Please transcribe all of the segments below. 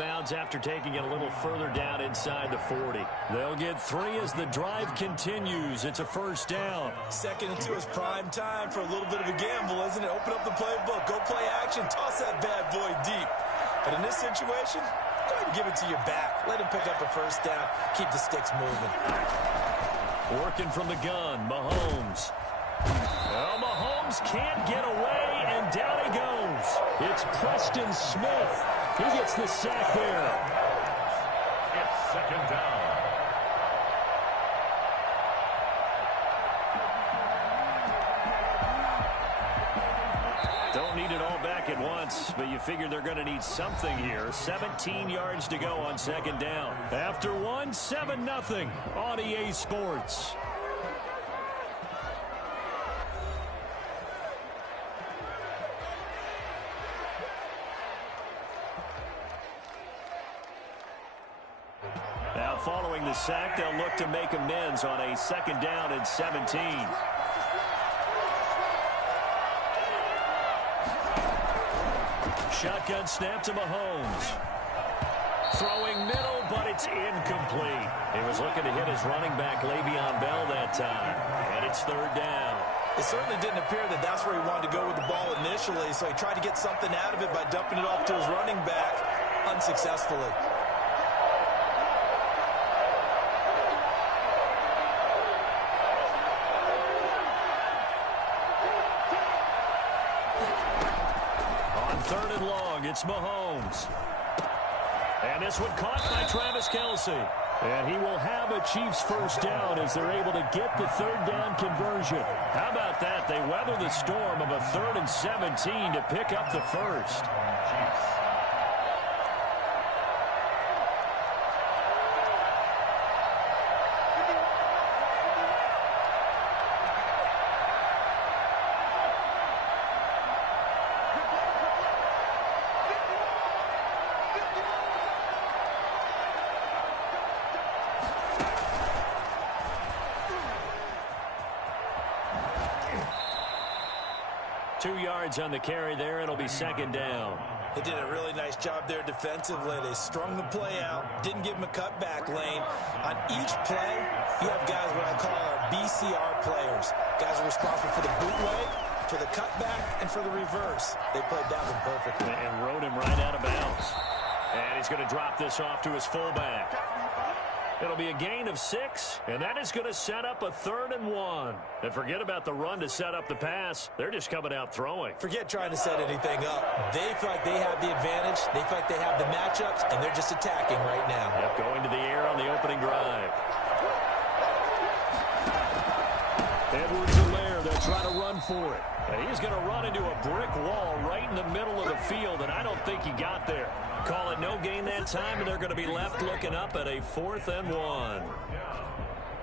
bounds after taking it a little further down inside the 40. They'll get 3 as the drive continues. It's a first down. Second into his prime time for a little bit of a gamble, isn't it? Open up the playbook, go play action, toss that bad boy deep. But in this situation, go ahead and give it to your back. Let him pick up a first down. Keep the sticks moving. Working from the gun, Mahomes. Well, Mahomes can't get away, and down he goes. It's Preston Smith. He gets the sack there. It's second down. Don't need it all back at once, but you figure they're going to need something here. 17 yards to go on second down. After one, 7-0 on EA Sports. Now following the sack, they'll look to make amends on a second down and 17. Shotgun snap to Mahomes. Throwing middle, but it's incomplete. He was looking to hit his running back, Le'Veon Bell, that time. And it's third down. It certainly didn't appear that that's where he wanted to go with the ball initially, so he tried to get something out of it by dumping it off to his running back unsuccessfully. Third and long, it's Mahomes. And this one caught by Travis Kelce. And he will have a Chiefs first down as they're able to get the third down conversion. How about that? They weather the storm of a 3rd and 17 to pick up the first. 2 yards on the carry there. It'll be second down. They did a really nice job there defensively. They strung the play out, didn't give him a cutback lane. On each play, you have guys what I call our BCR players. Guys are responsible for the bootleg, for the cutback, and for the reverse. They played that one perfectly. And rode him right out of bounds. And he's going to drop this off to his fullback. It'll be a gain of 6, and that is going to set up a 3rd and 1. And forget about the run to set up the pass. They're just coming out throwing. Forget trying to set anything up. They feel like they have the advantage. They feel like they have the matchups, and they're just attacking right now. Yep, going to the air on the opening drive. Edwards-Helaire, they'll try to run for it. And he's going to run into a brick wall right in the middle of the field, and I don't think he got there. Call it no gain that time, and they're going to be left looking up at a 4th and 1.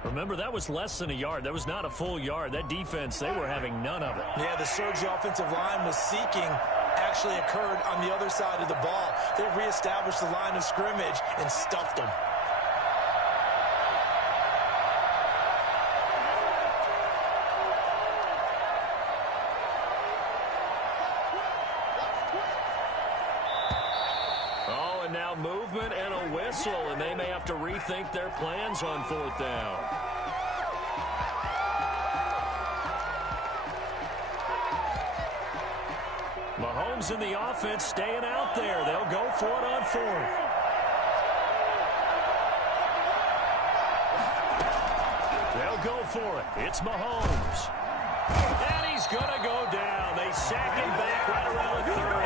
Remember, that was less than a yard. That was not a full yard. That defense, they were having none of it. Yeah, the surge the offensive line was seeking actually occurred on the other side of the ball. They reestablished the line of scrimmage and stuffed them. Movement and a whistle, and they may have to rethink their plans on 4th down. Mahomes in the offense staying out there. They'll go for it on 4th. They'll go for it. It's Mahomes. And he's going to go down. They sack him back right around the 30.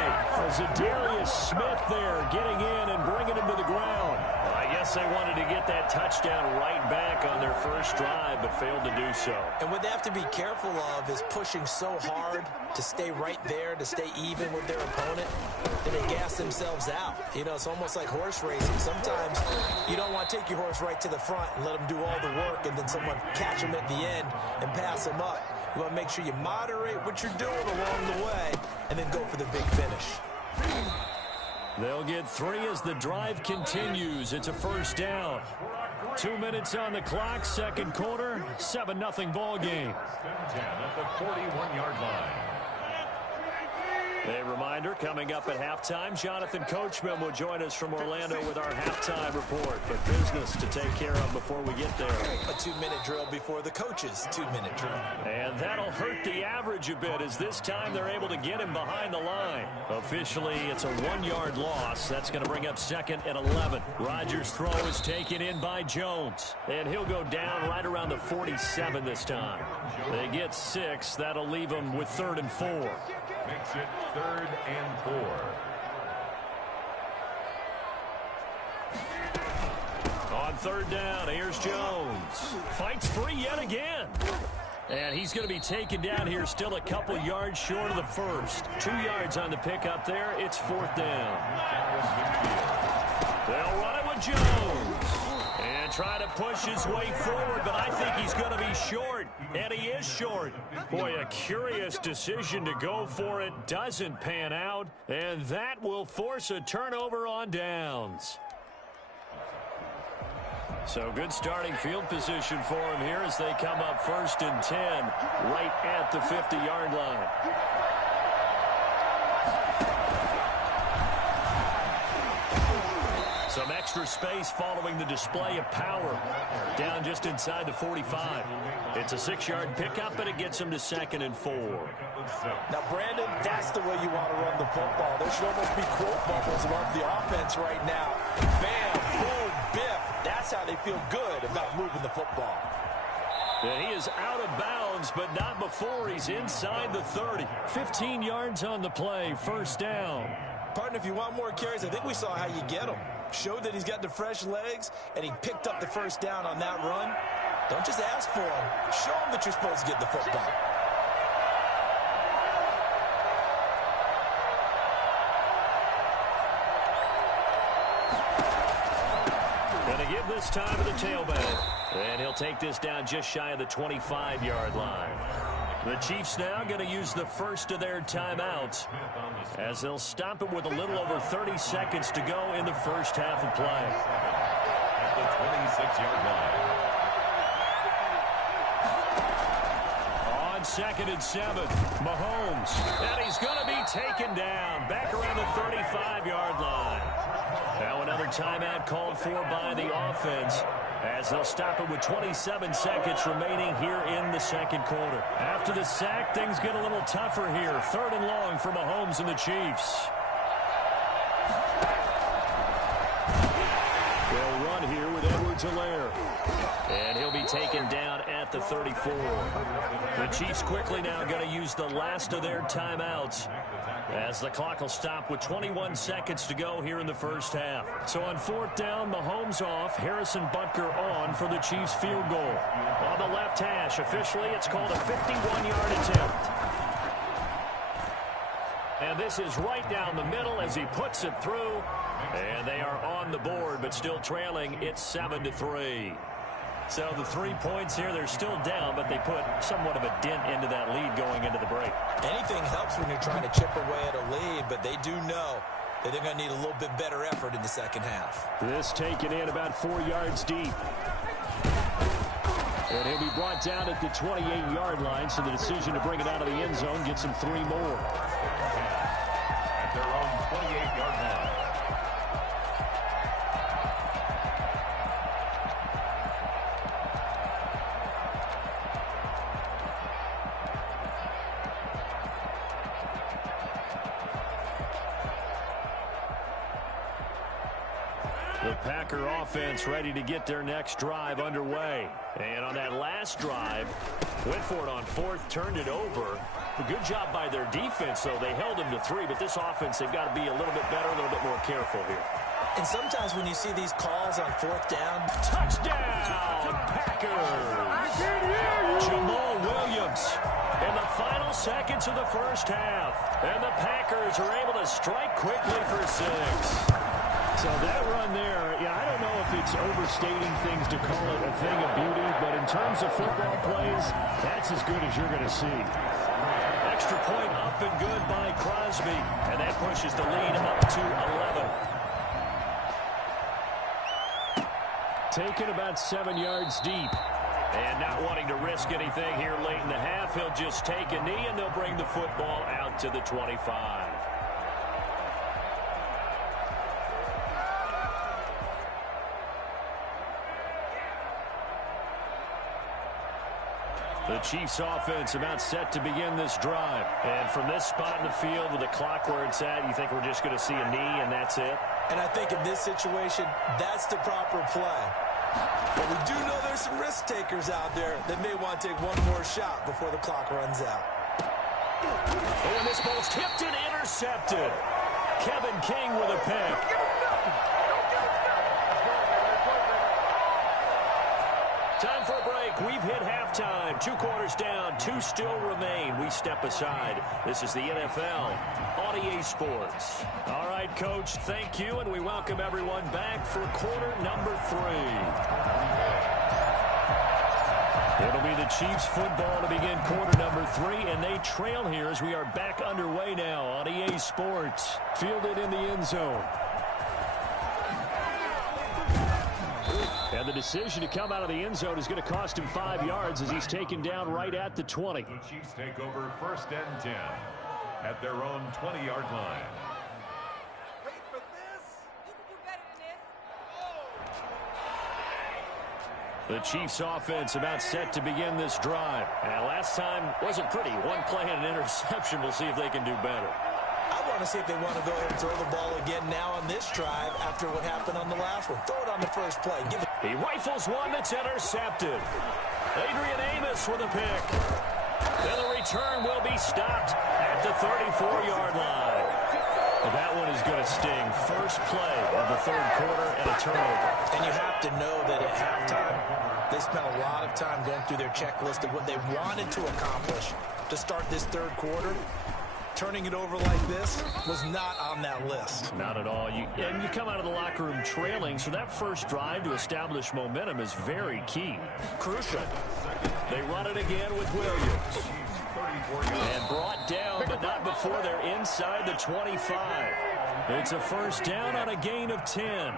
Zadarius Smith there getting in and bringing him to the ground. Well, I guess they wanted to get that touchdown right back on their first drive, but failed to do so. And what they have to be careful of is pushing so hard to stay right there, to stay even with their opponent, that they gas themselves out. You know, it's almost like horse racing. Sometimes you don't want to take your horse right to the front and let them do all the work, and then someone catch them at the end and pass them up. You want to make sure you moderate what you're doing along the way and then go for the big finish. They'll get 3 as the drive continues. It's a first down. 2 minutes on the clock, second quarter, 7-0 ball game. At the 41-yard line. A reminder, coming up at halftime, Jonathan Coachman will join us from Orlando with our halftime report. But business to take care of before we get there. A 2-minute drill before the coach's 2-minute drill. And that'll hurt the average a bit as this time they're able to get him behind the line. Officially, it's a 1-yard loss. That's going to bring up 2nd and 11. Rodgers' throw is taken in by Jones. And he'll go down right around the 47 this time. They get 6. That'll leave them with 3rd and 4. Makes it 3rd and 4. On 3rd down, here's Jones. Fights free yet again. And he's going to be taken down here still a couple yards short of the first. 2 yards on the pickup there. It's 4th down. They'll run it with Jones. And try to push his way forward, but I think he's going to be short. And he is short. Boy, a curious decision to go for it. Doesn't pan out. And that will force a turnover on downs. So good starting field position for him here as they come up 1st and 10 right at the 50-yard line. Some extra space following the display of power. Down just inside the 45. It's a 6-yard pickup, and it gets him to 2nd and 4. Now, Brandon, that's the way you want to run the football. There should almost be quote bubbles above the offense right now. Bam, boom, biff. That's how they feel good about moving the football. And he is out of bounds, but not before he's inside the 30. 15 yards on the play, 1st down. Partner, if you want more carries, I think we saw how you get them. Showed that he's got the fresh legs, and he picked up the 1st down on that run. Don't just ask for him. Show him that you're supposed to get the football. Going to give this time to the tailback. And he'll take this down just shy of the 25-yard line. The Chiefs now going to use the first of their timeouts as they'll stop it with a little over 30 seconds to go in the first half of play. At the 26-yard line. On 2nd and 7, Mahomes. And he's going to be taken down back around the 35-yard line. Now another timeout called for by the offense as they'll stop it with 27 seconds remaining here in the 2nd quarter. After the sack, things get a little tougher here. 3rd and long for Mahomes and the Chiefs. They'll run here with Edwards-Helaire. And he'll be taken down at the 34. The Chiefs quickly now going to use the last of their timeouts as the clock will stop with 21 seconds to go here in the first half. So on 4th down, Mahomes off, Harrison Butker on for the Chiefs field goal. On the left hash, officially it's called a 51-yard attempt. And this is right down the middle as he puts it through. And they are on the board, but still trailing. It's 7-3. So the 3 points here, they're still down, but they put somewhat of a dent into that lead going into the break. Anything helps when you're trying to chip away at a lead, but they do know that they're going to need a little bit better effort in the second half. This taken in about 4 yards deep. And he'll be brought down at the 28-yard line, so the decision to bring it out of the end zone gets him 3 more. At their own 28-yard line. The Packer offense ready to get their next drive underway. And on that last drive, went for it on 4th, turned it over. A good job by their defense, though. They held them to 3, but this offense, they've got to be a little bit better, a little bit more careful here. And sometimes when you see these calls on 4th down, touchdown, Packers! Jamal Williams in the final seconds of the first half. And the Packers are able to strike quickly for 6. So that run there, yeah, I don't know if it's overstating things to call it a thing of beauty, but in terms of football plays, that's as good as you're going to see. Extra point up and good by Crosby, and that pushes the lead up to 11. Taken about 7 yards deep. And not wanting to risk anything here late in the half, he'll just take a knee, and they'll bring the football out to the 25. The Chiefs offense about set to begin this drive. And from this spot in the field with the clock where it's at, you think we're just going to see a knee and that's it? And I think in this situation, that's the proper play. But we do know there's some risk takers out there that may want to take one more shot before the clock runs out. And this ball's tipped and intercepted. Kevin King with a pick. Time for a break. We've hit halftime. 2 quarters down. 2 still remain. We step aside. This is the NFL on EA Sports. All right, Coach, thank you, and we welcome everyone back for quarter number 3. It'll be the Chiefs football to begin quarter number 3, and they trail here as we are back underway now on EA Sports. Fielded in the end zone. And the decision to come out of the end zone is going to cost him 5 yards as he's taken down right at the 20. The Chiefs take over 1st and 10 at their own 20-yard line. Wait for this. You can do better than this. The Chiefs offense about set to begin this drive. And last time wasn't pretty. 1 play and an interception. We'll see if they can do better. I want to see if they want to go ahead and throw the ball again now on this drive after what happened on the last one. Throw it on the first play. Give it. He rifles one that's intercepted. Adrian Amos with a pick. And the return will be stopped at the 34-yard line. Well, that one is going to sting. First play of the 3rd quarter and a turnover. And you have to know that at halftime, they spent a lot of time going through their checklist of what they wanted to accomplish to start this 3rd quarter. Turning it over like this was not on that list. Not at all. And you come out of the locker room trailing, so that first drive to establish momentum is very key. Crucial. They run it again with Williams. And brought down, but not before they're inside the 25. It's a first down on a gain of 10.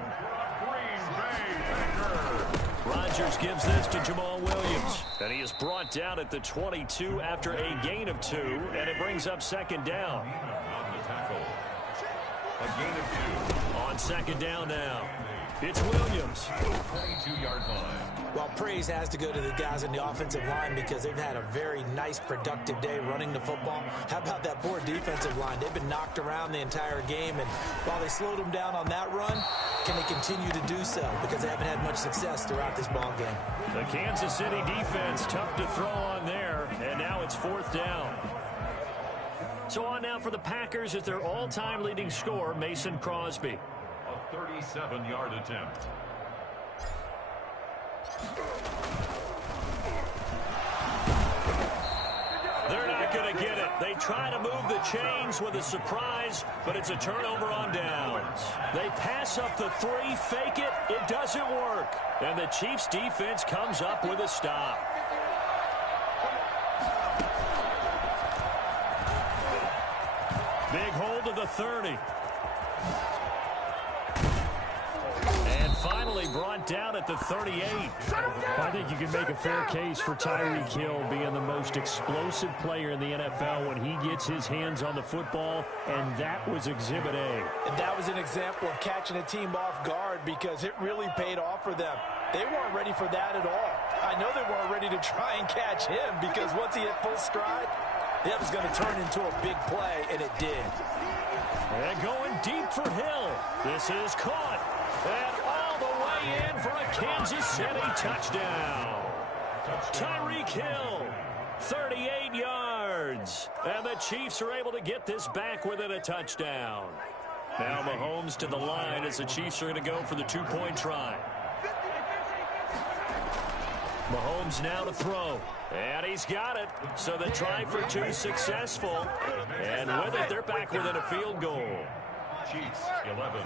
Rodgers gives this to Jamal Williams. And he is brought down at the 22 after a gain of 2, and it brings up 2nd down. On the tackle. A gain of 2. On 2nd down now. It's Williams. 22-yard line. Well, praise has to go to the guys in the offensive line because they've had a very nice, productive day running the football. How about that poor defensive line? They've been knocked around the entire game, and while they slowed them down on that run, can they continue to do so? Because they haven't had much success throughout this ball game. The Kansas City defense tough to throw on there, and now it's 4th down. So on now for the Packers as their all-time leading scorer, Mason Crosby. A 37-yard attempt. They're not going to get it. They try to move the chains with a surprise, but it's a turnover on downs. They pass up the 3, fake it. It doesn't work. And the Chiefs defense comes up with a stop. Big hold of the 30. And finally brought down at the 38. I think you can make a fair case for Tyreek Hill being the most explosive player in the NFL when he gets his hands on the football, and that was Exhibit A. And that was an example of catching a team off guard because it really paid off for them. They weren't ready for that at all. I know they weren't ready to try and catch him because once he hit full stride, that was going to turn into a big play, and it did. And going deep for Hill. This is caught. And all the way in for a Kansas City touchdown. Tyreek Hill, 38 yards. And the Chiefs are able to get this back within a touchdown. Now Mahomes to the line as the Chiefs are going to go for the 2-point try. Mahomes now to throw. And he's got it. So the try for 2 successful. And with it, they're back within a field goal. Chiefs, 11.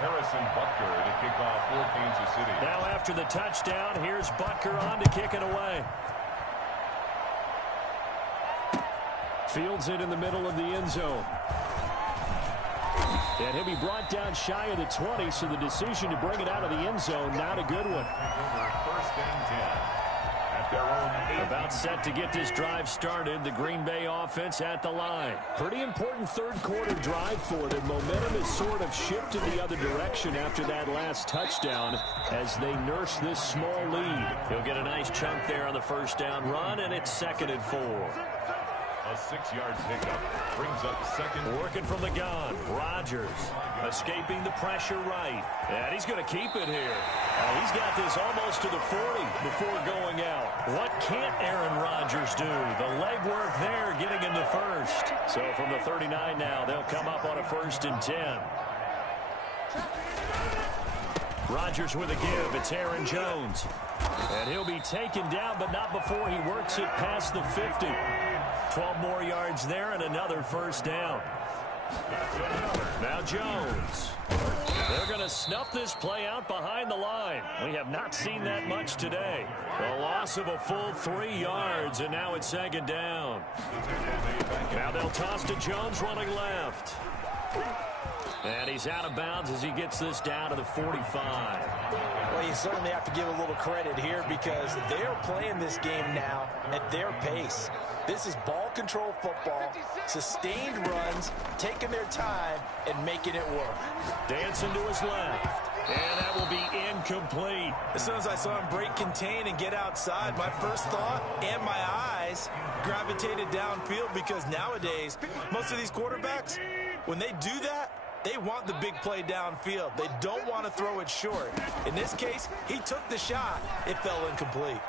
Harrison Butker to kick off for Kansas City. Now after the touchdown, here's Butker on to kick it away. Fields it in the middle of the end zone. And he'll be brought down shy of the 20, so the decision to bring it out of the end zone, not a good one. 1st and 10 at at their own 8. About set to get this drive started. The Green Bay offense at the line. Pretty important third quarter drive for them. Momentum has sort of shifted the other direction after that last touchdown as they nurse this small lead. He'll get a nice chunk there on the first down run, and it's 2nd and 4. A 6-yard pickup brings up 2nd. Working from the gun. Rodgers escaping the pressure right. And he's going to keep it here. He's got this almost to the 40 before going out. What can't Aaron Rodgers do? The legwork there getting him the first. So from the 39 now, they'll come up on a 1st and 10. Rodgers with a give. It's Aaron Jones. And he'll be taken down, but not before he works it past the 50. 12 more yards there and another first down. Now Jones. They're going to snuff this play out behind the line. We have not seen that much today. A loss of a full 3 yards, and now it's 2nd down. Now they'll toss to Jones running left. And he's out of bounds as he gets this down to the 45. Well, you certainly have to give a little credit here because they're playing this game now at their pace. This is ball control football, sustained runs, taking their time, and making it work. Dancing to his left. And that will be incomplete. As soon as I saw him break contain and get outside, my first thought and my eyes gravitated downfield because nowadays, most of these quarterbacks, when they do that, they want the big play downfield. They don't want to throw it short. In this case, he took the shot. It fell incomplete.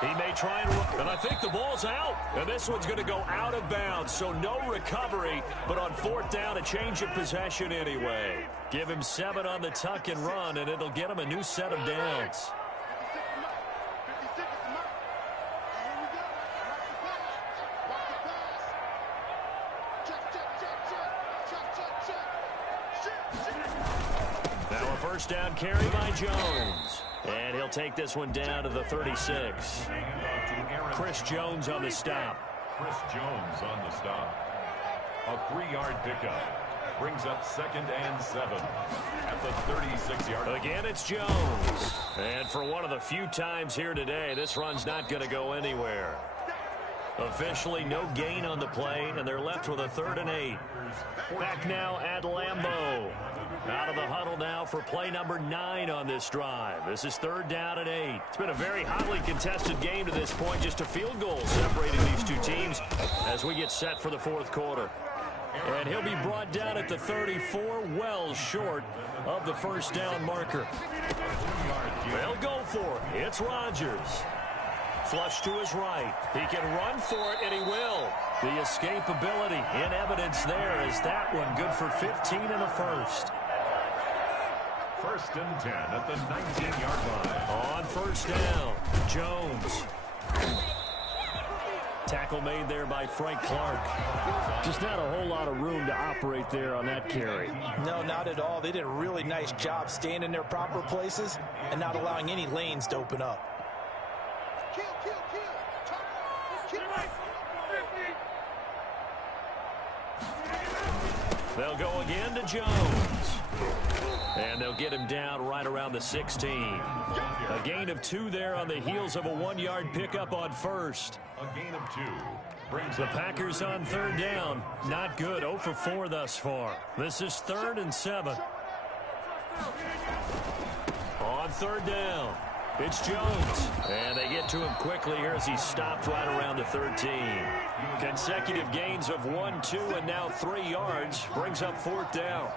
He may try and I think the ball's out. And this one's going to go out of bounds, so no recovery. But on 4th down, a change of possession anyway. Give him 7 on the tuck and run, and it'll get him a new set of downs. Now a first down carry by Jones. And he'll take this one down to the 36. Chris Jones on the stop. Chris Jones on the stop. A 3-yard pickup brings up 2nd and 7 at the 36-yard. Again, it's Jones. And for one of the few times here today, this run's not going to go anywhere. Officially no gain on the play, and they're left with a 3rd and 8. Back now at Lambeau. Out of the huddle now for play number 9 on this drive. This is 3rd down and 8. It's been a very hotly contested game to this point. Just a field goal separating these two teams as we get set for the 4th quarter. And he'll be brought down at the 34, well short of the first down marker. They'll go for it. It's Rodgers. Flush to his right. He can run for it, and he will. The escapability in evidence there is that one good for 15 and a first. 1st and 10 at the 19-yard line. On first down, Jones. Tackle made there by Frank Clark. Just not a whole lot of room to operate there on that carry. No, not at all. They did a really nice job staying in their proper places and not allowing any lanes to open up. They'll go again to Jones. And they'll get him down right around the 16. A gain of 2 there on the heels of a 1-yard pickup on first. A gain of 2 brings The Packers on 3rd down. Not good. 0 for 4 thus far. This is 3rd and 7. On 3rd down, it's Jones. And they get to him quickly here as he's stopped right around the 13. Consecutive gains of 1, 2, and now 3 yards. Brings up 4th down.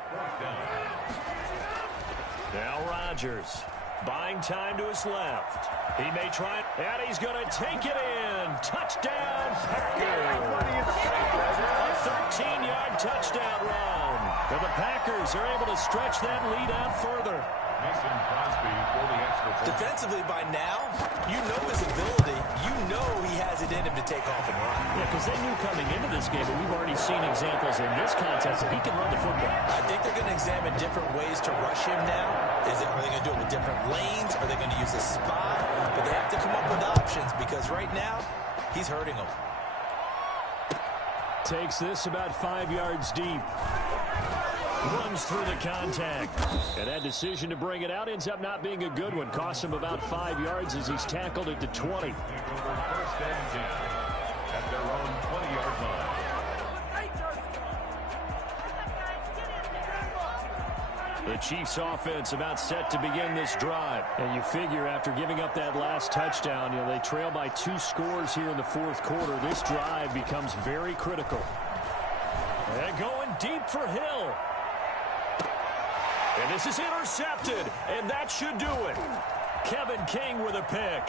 Now Rodgers buying time to his left. He may try it, and he's going to take it in. Touchdown, Packers. A 13-yard touchdown run. And the Packers are able to stretch that lead out further. Mason Crosby for the extra point. Defensively by now, you know his ability. You know he has it in him to take off and run. Yeah, because they knew coming into this game, but we've already seen examples in this contest that he can run the football. I think they're going to examine different ways to rush him now. Are they going to do it with different lanes? Are they going to use a spot? But they have to come up with options because right now, he's hurting them. Takes this about 5 yards deep. Runs through the contact. And that decision to bring it out ends up not being a good one. Cost him about 5 yards as he's tackled at the 20. First and 10 at their own 20-yard line. The Chiefs offense about set to begin this drive. And you figure after giving up that last touchdown, they trail by 2 scores here in the fourth quarter. This drive becomes very critical. And going deep for Hill. And this is intercepted, and that should do it. Kevin King with a pick.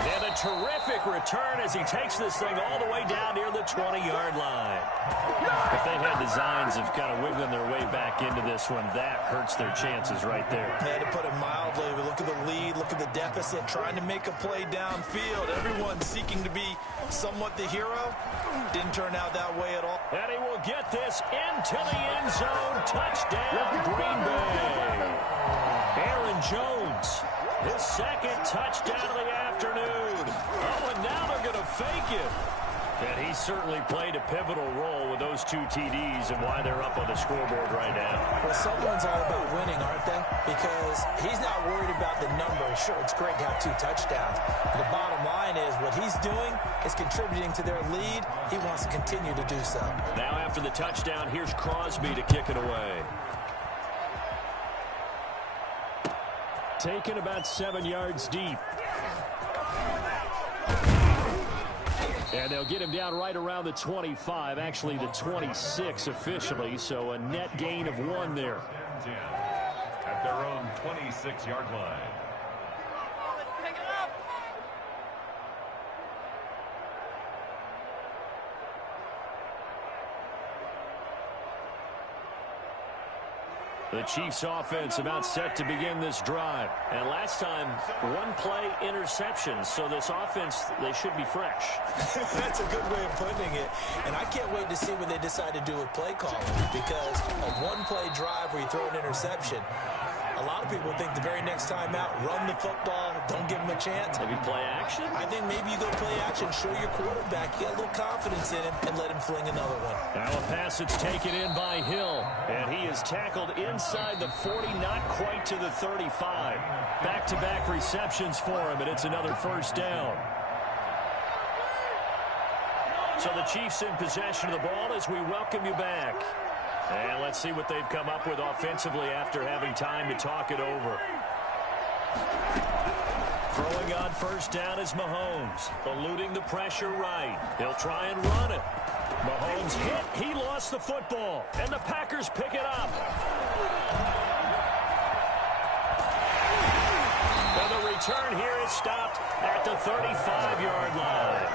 And a terrific return as he takes this thing all the way down near the 20-yard line. If they had designs of kind of wiggling their way back into this one, that hurts their chances right there. To put it mildly, we look at the lead, look at the deficit, trying to make a play downfield. Everyone seeking to be somewhat the hero. Didn't turn out that way at all. And he will get this into the end zone. Touchdown, Green Bay. Aaron Jones, his second touchdown of the afternoon. Oh, and now they're going to fake it. And he certainly played a pivotal role with those 2 TDs and why they're up on the scoreboard right now. Well, someone's all about winning, aren't they? Because he's not worried about the numbers. Sure, it's great to have 2 touchdowns. But the bottom line is what he's doing is contributing to their lead. He wants to continue to do so. Now after the touchdown, here's Crosby to kick it away. Taken about 7 yards deep. And they'll get him down right around the 25, actually the 26 officially, so a net gain of 1 there. At their own 26-yard line. Pick it up. The Chiefs offense about set to begin this drive. And last time, 1-play interception. So this offense, they should be fresh. That's a good way of putting it. And I can't wait to see what they decide to do with play calling. Because a 1-play drive where you throw an interception, a lot of people think the very next time out, run the football, don't give him a chance. Maybe play action? I think maybe you go play action, show your quarterback, get a little confidence in him, and let him fling another one. Now a pass that's taken in by Hill. And he is tackled inside the 40, not quite to the 35. Back-to-back receptions for him, and it's another first down. So the Chiefs in possession of the ball as we welcome you back. And let's see what they've come up with offensively after having time to talk it over. Throwing on first down is Mahomes, eluding the pressure right. He'll try and run it. Mahomes hit. He lost the football, and the Packers pick it up. And the return here is stopped at the 35-yard line.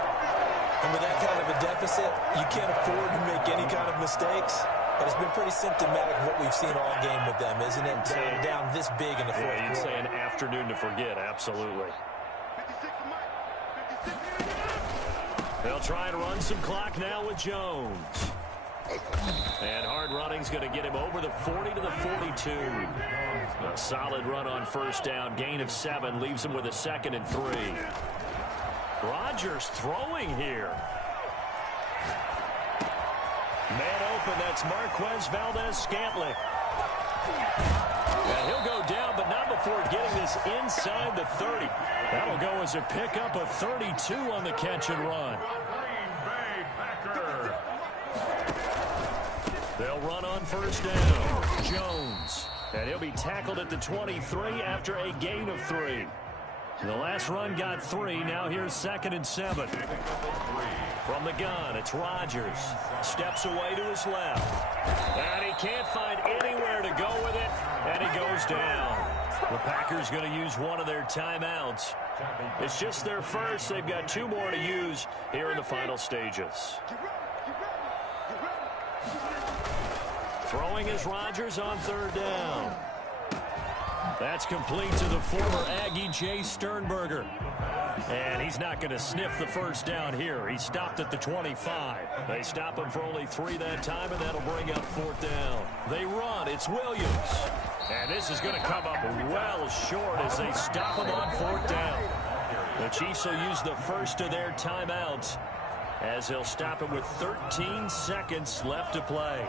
And with that kind of a deficit, you can't afford to make any kind of mistakes. But it's been pretty symptomatic of what we've seen all game with them, isn't it? They're down this big in the fourth quarter. You'd say an afternoon to forget, absolutely. They'll try and run some clock now with Jones. And hard running's going to get him over the 40 to the 42. A solid run on first down. Gain of 7 leaves him with a 2nd and 3. Rodgers throwing here. Man open, that's Marquez Valdez-Scantling. And he'll go down, but not before getting this inside the 30. That'll go as a pickup of 32 on the catch and run. Green Bay Packer. They'll run on first down. Jones. And he'll be tackled at the 23 after a gain of 3. The last run got 3. Now here's 2nd and 7. From the gun, it's Rodgers. Steps away to his left. And he can't find anywhere to go with it. And he goes down. The Packers going to use one of their timeouts. It's just their first. They've got 2 more to use here in the final stages. Throwing is Rodgers on 3rd down. That's complete to the former Aggie Jay Sternberger. And he's not going to sniff the first down here. He stopped at the 25. They stop him for only 3 that time, and that'll bring up 4th down. They run. It's Williams. And this is going to come up well short as they stop him on 4th down. The Chiefs will use the first of their timeouts as he'll stop it with 13 seconds left to play.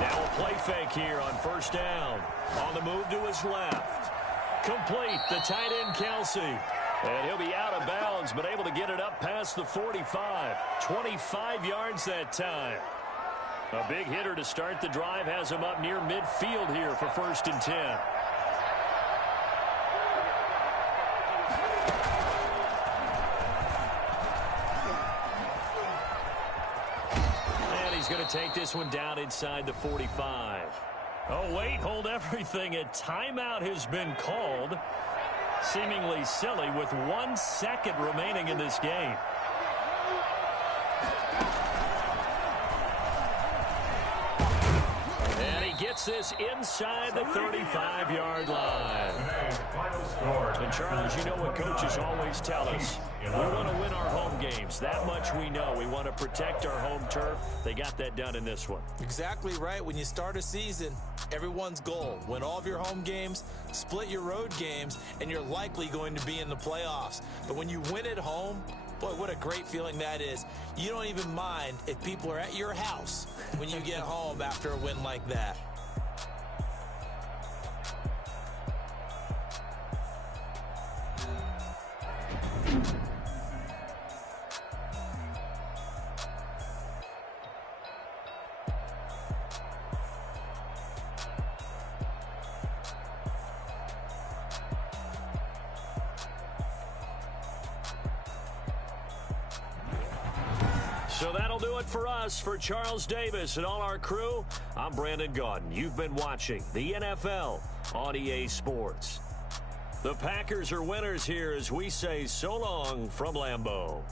Now a play fake here on first down. On the move to his left. Complete, the tight end Kelsey. And he'll be out of bounds, but able to get it up past the 45. 25 yards that time. A big hitter to start the drive has him up near midfield here for 1st and 10. And he's going to take this one down inside the 45. Oh, wait, hold everything. A timeout has been called. Seemingly silly with 1 second remaining in this game. And he gets this inside the 35-yard line. And Charles, you know what coaches always tell us. We want to win our home games. That much we know. We want to protect our home turf. They got that done in this one. Exactly right. When you start a season, everyone's goal: win all of your home games, split your road games, and you're likely going to be in the playoffs. But when you win at home, boy, what a great feeling that is. You don't even mind if people are at your house when you get home after a win like that. So that'll do it for us. For Charles Davis and all our crew, I'm Brandon Gaudin. You've been watching the NFL on EA Sports. The Packers are winners here as we say so long from Lambeau.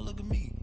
Look at me.